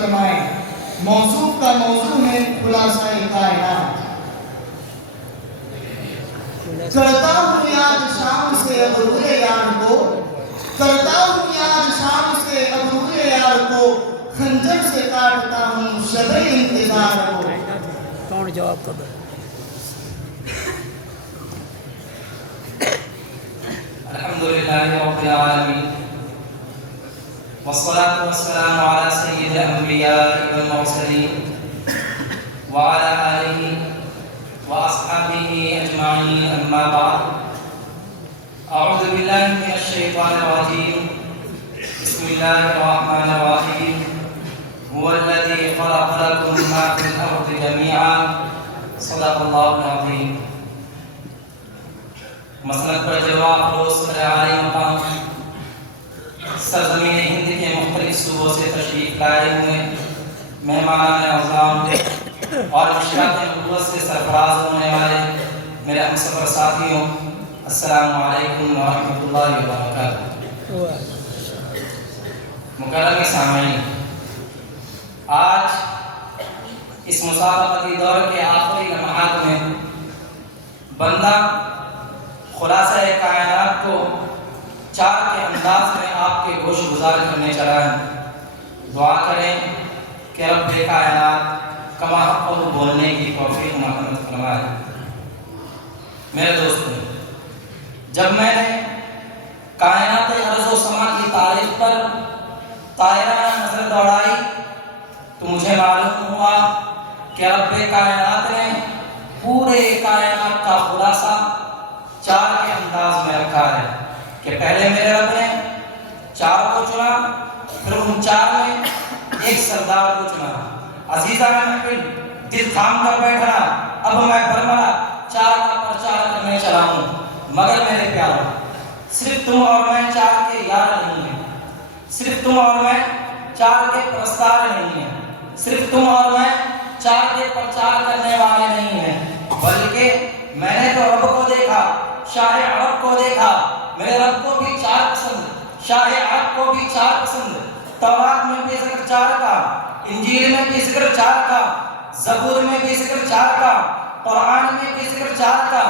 فرمائیں موصوف کا موضوع ہے خلاصہ کائنات۔ کرتا ہوں یاد شام سے غرور یار کو، کرتا ہوں یاد شام سے غرور یار کو، خنجر سے کاٹتا ہوں شب انتظار کو۔ کون جواب کر رہا ہے؟ الحمدللہ رب العالمین والصلاة والسلام على سید الانبیاء والمرسلین وعلى آلہ واصحابہ اجمعین، اما بعد۔ اعوذ باللہ من الشیطان الرجیم، بسم اللہ الرحمن الرحیم۔ هو الذی خلق لکم ما فی الارض جمیعا، صدق اللہ العظیم۔ مسلک پر جلوہ افروز عالی مقام سرزمین ہند کے مختلف صوبوں سے تشریف لائے ہوئے مہمان اعظام اور مشکلات نبوت سے سرفراز ہونے والے میرے ہم سفر ساتھیوں، السلام علیکم ورحمۃ اللہ وبرکاتہ۔ مکرم سامعین، آج اس مسابقتی دور کے آخری لمحات میں بندہ خلاصہ کائنات کو چار کے انداز میں آپ کے گوش گزار کرنے چلا ہے۔ دعا کریں کہ رب کائنات کما حق بولنے کی توفیق مرحمت فرمائے۔ میرے دوستوں، جب میں نے کائنات ارض و سما کی تاریخ پر طائرانہ نظر دوڑائی تو مجھے معلوم ہوا کہ رب کائنات نے پورے کائنات کا خلاصہ چار کے انداز میں رکھا ہے کہ پہلے میرے رب نے چار کو چنا، پھر ان چار میں ایک سردار کو چنا۔ عزیزہ میں محفل، دل تھام کر بیٹھنا، اب میں برملا چار کا پرچار کرنے چلا ہوں۔ مگر میرے پیارو، صرف تم اور میں چار کے یار نہیں ہیں، صرف تم اور میں چار کے پرستار نہیں ہیں، صرف تم اور میں چار کے پرچار کرنے والے نہیں ہیں، بلکہ میں نے تو رب کو دیکھا، شاہ عرب کو دیکھا۔ میرے رب کو بھی چار پسند، شاہ عرب کو بھی چار پسند۔ تورات میں بھی ذکر چار کا، انجیل میں بھی ذکر چار کا، زبور میں بھی ذکر چار کا، قرآن میں بھی ذکر چار کا،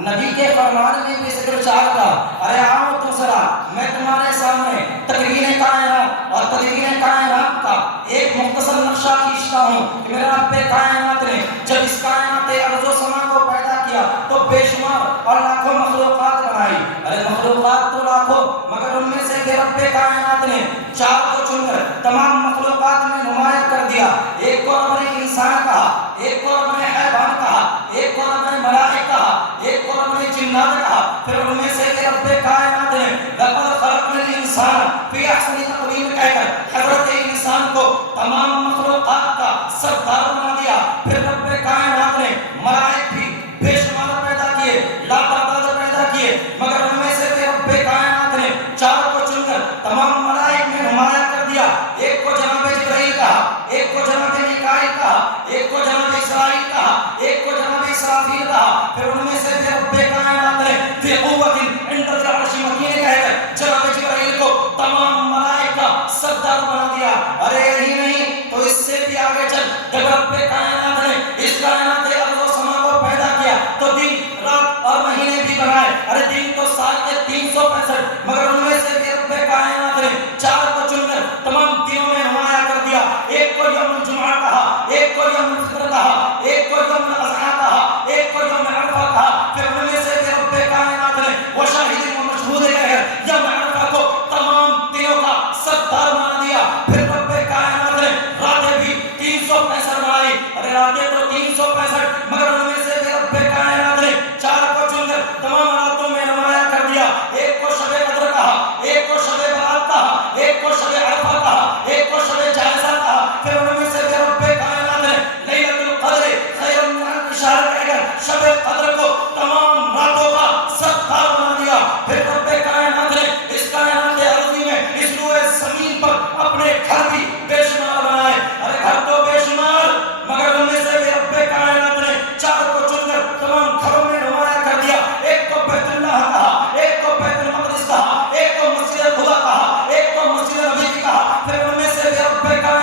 نبی کے فرمان میں بھی ذکر چار کا۔ ارے آؤ تو ذرا میں تمہارے سامنے تکوین کائنات اور تدوین کائنات کا ایک مختصر نقشہ کھینچتا ہوں کہ میرے رب کائنات نے جب اس کائنات ارض و سما کو پیدا کیا تو بے شمار اور لاکھوں مخلوقات بنائی۔ ارے مخلوقات تو لاکھوں، مگر ان میں سے کہ رب کائنات نے چار کو چن کر تمام مخلوقات میں نمایاں کر دیا۔ ایک کو رب نے انسان کہا، ایک کو رب نے حیوان کہا، ایک کو رب نے ملائکہ کہا، ایک کو رب نے جنات کہا۔ پھر ان میں سے کہ رب کائنات نے لقد خلقنا الانسان فی احسن تقویم کہہ کر حضرت انسان کو تمام مخلوقات کا سردار بنا دیا۔ پھر رب کائنات نے ملائک بھی بے شمار پیدا کیے، لاتعداد پیدا کیے، مگر ان میں سے کہ رب کائنات نے چار کو چن کر تمام ملائک میں نمایاں کر دیا۔ ایک کو جناب جبرائیل کہا، ایک کو جناب میکائیل کہا، ایک کو جناب اسرائیل کہا، ایک کو جناب اسرافیل کہا۔ پھر ان میں سے کہ رب کائنات نے فی قوت عند ذی العرش مکین کہہ کر جناب جبرائیل کو تمام ملائک کا سردار بنا دیا۔ ارے یہی نہیں تو اس سے بھی آگے چل، جب رب کائنات نے اس کائنات ارض و سما کو پیدا کیا تو دن رات اور مہینے بھی بنائے۔ ارے دن تو سال کے 365، مگر ان میں سے بھی رب کائنات نے چار کو چن کر تمام دنوں میں نمایاں کر دیا۔ ایک کو یوم الجمعہ کہا، ایک کو یوم الفطر کہا، ایک کو یوم الاضحیٰ کہا، ایک کو یوم عرفہ کہا۔ پھر ان میں سے بھی رب کائنات نے وشاہد و مشہود کہہ کر یوم عرفہ کو تمام دنوں کا سردار بنا دیا۔ پھر رب کائنات نے راتیں بھی 365 بنائی۔ ارے راتیں تو 365، مگر ان میں سے بھی رب کائنات نے چار کو چن کر تمام راتوں میں نمایاں کر دیا۔ ایک کو شب قدر کہا، ایک کو شب برات کہا، ایک کو شب عرفہ کہا، ایک کو شب جائزہ کہا۔ پھر ان میں سے بھی رب کائنات نے لیلۃ القدر خیر من الف شہر کہہ کر شب قدر کو تمام راتوں کا سردار بنا دیا۔ پھر رب کائنات نے اس کائنات ارضی میں اس روئے زمین پر اپنے گھر بھی بے شمار بنائے۔ ارے گھر تو بے شمار، مگر ان میں سے بھی رب کائنات نے چار کو چن کر تمام گھروں میں نمایاں کر دیا۔ ایک کو بیت اللہ کہا، ایک کو بیت المقدس کہا، ایک کو مسجد خدا کہا، ایک کو مسجد نبی کہا۔ پھر ان میں سے بھی رب کائنات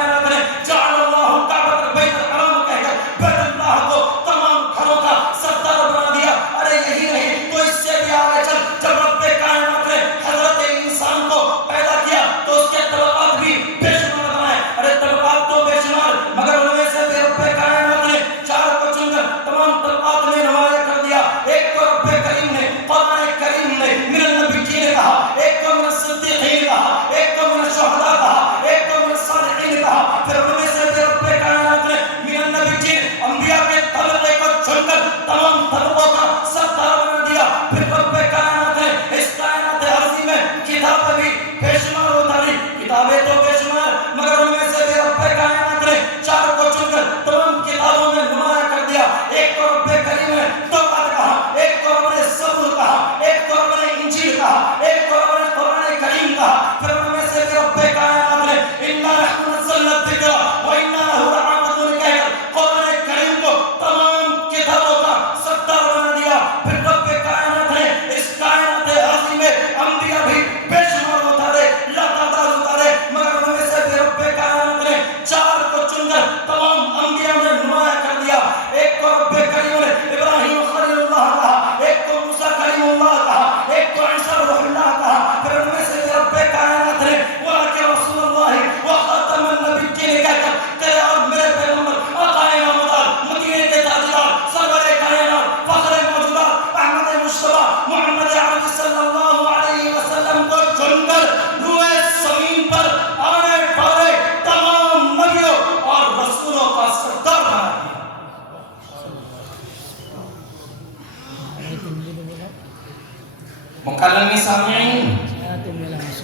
مکرم سامعین،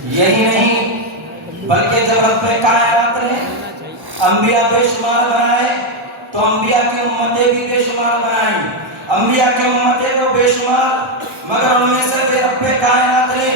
یہی نہیں بلکہ جب رب کائنات نے انبیاء بے شمار بنائے تو انبیاء کی امتیں بھی بے شمار بنائیں، انبیاء کی امتیں تو بے شمار، مگر ان میں سے رب کائنات نے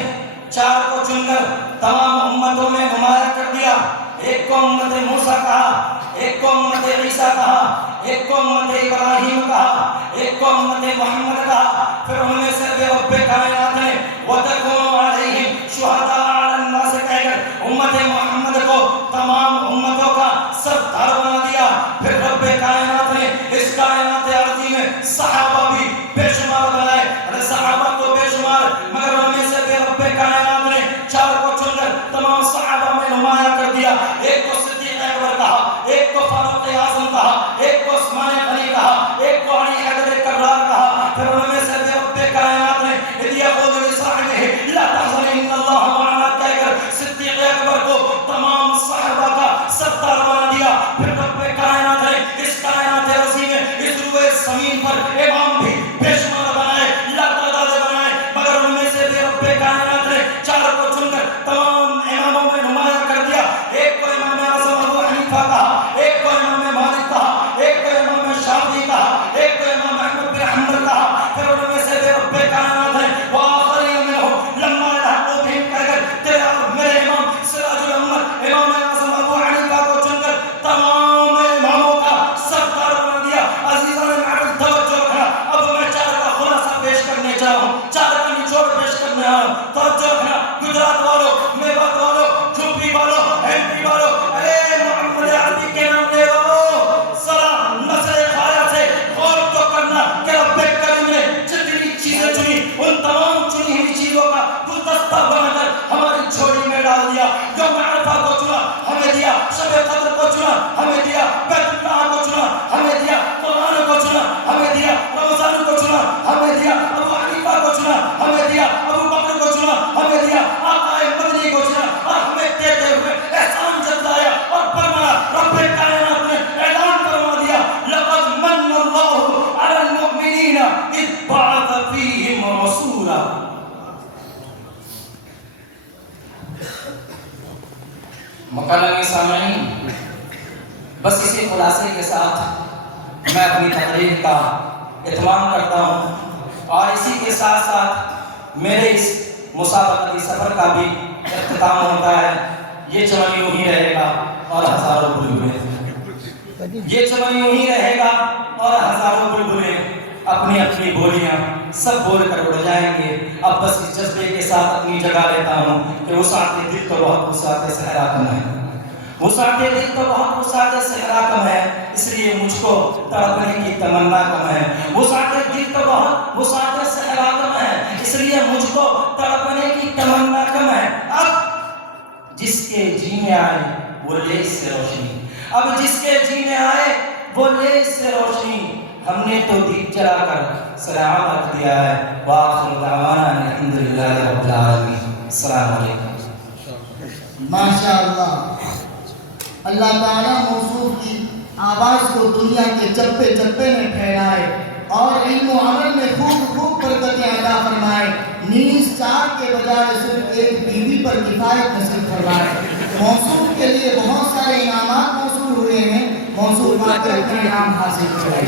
4 کو چن کر تمام امتوں میں نمایاں کر دیا۔ ایک کو امت موسیٰ کہا، ایک کو امت عیسیٰ کہا، ایک کو امت ابراہیم کہا، ایک کو امت محمد کہا۔ پھر ان میں سے رب کائنات نے وَتَكُونُوا عَلَيْهِمْ شُهَدَاءَ عَلَى النَّاسِ کہہ کر امت محمد کو تمام امتوں کا سردار بنا دیا۔ پھر رب کائنات نے اس کائنات عرضی میں صحابہ بھی بے شمار بنائے، صحابہ تو بے شمار، مگر ان میں سے رب کائنات نے 4 کو چن کر تمام صحابہ میں نمایاں کر دیا۔ ایک کو صدیق اکبر کہا، ایک کو فاروق اعظم کہا، ایک کو عثمان غنی کہا، ایک کو علی حیدر کرار کہا۔ پھر ان میں سے رب کائنات نے اذ یقول لصاحبہ لا تحزن ان اللہ معنا کہہ کر صدیق اکبر کو تمام صحابہ کا سردار بنا دیا۔ پھر رب کائنات نے اس کائنات عظیم میں اس روئے زمین پر امام بھی بے شمار بنائے، لا تعداد بنائے، مگر ان میں سے رب کائنات نے 4 کو چن کر تمام اماموں میں نمایاں کر دیا۔ ایک کو امام اعظم ابو حنیفہ کہا، ایک کو امام مالک کہا، ایک کو امام شافعی کہا، ایک کو امام احمد بن حنبل کہا۔ پھر ان میں سے رب کائنات نے وآخرین منہم لما الحقوا بہم کہہ کر تیرا میرے امام سراج الامت امام اعظم ابو حنیفہ کو چن کر تمام اماموں کا سردار بنا دیا۔ عزیزان معرض توجہ رکھنا، اب میں 4 کا خلاصہ پیش کرنے جا رہا ہوں، 4 کا نچوڑ پیش کرنے آ رہا ہوں۔ توجہ رکھنا گجرات والوں، میوات والوں، یوپی والوں، ایم پی والوں، ارے محمد عربی کے نام لے والوں، ذرا نظر خایا سے غور تو کرنا کہ رب کریم نے جتنی چیزیں چنی ان تمام چنی ہوئی چیزوں کا گلدستہ بنا کر ہماری جھولی میں ڈال دیا۔ یوم عرفہ کو چنا ہمیں دیا، شب قدر کو چنا ہمیں دیا، بیت اللہ کو چنا ہمیں دیا، قرآن کو چنا ہمیں دیا، رمضان کو چنا ہمیں دیا، ابو حنیفہ کو چنا ہمیں دیا، ابو بکر کو چنا ہمیں دیا، آقا مدنی کو چنا اور ہمیں دیتے ہوئے احسان جتلایا اور فرمایا۔ رب کائنات نے اعلان فرما دیا لقد من اللہ علی المؤمنین اذ بعث فیہم رسولا۔ مکرم سامعین، بس اسی خلاصے کے ساتھ میں اپنی تقریر کا اتمام کرتا ہوں اور اسی کے ساتھ ساتھ میرے اس مسابقتی سفر کا بھی اختتام ہوتا ہے۔ یہ چمن یوں ہی رہے گا اور ہزاروں بلبلیں، یہ چمن یوں ہی رہے گا اور ہزاروں بلبلیں اپنی اپنی بولیاں سب بول کر اڑ جائیں گے۔ اب بس اس جذبے کے ساتھ اپنی جگہ لیتا ہوں کہ وسعت دل تو بہت وسعت صحرا کم ہے، وسعت دل تو بہت وسعت صحرا کم ہے، اس لیے مجھ کو تڑپنے کی تمنا کم ہے۔ وسعت دل تو بہت وسعت صحرا کم ہے، اس لیے مجھ کو تڑپنے کی تمنا کم ہے۔ اب جس کے جینے آئے وہ لیس سے روشنی، اب جس کے جینے آئے وہ لیس سے روشنی، ہم نے تو دیپ جلا کر سلام رکھ دیا ہے۔ وآخر دعوانا الحمدللہ رب العالمین۔ السلام علیکم۔ ماشاءاللہ، اللہ تعالیٰ موصوف کی آواز کو دنیا کے چپے چپے میں پھیلائے اور علم و عمل میں خوب برکتیں عطا فرمائے، نیز 4 کے بجائے صرف 1 بیوی پر کفایت نصیب فرمائے۔ موصوف کے لیے بہت سارے انعامات موصول ہوئے ہیں، موصول واقعہ کے انعام حاصل کرائے۔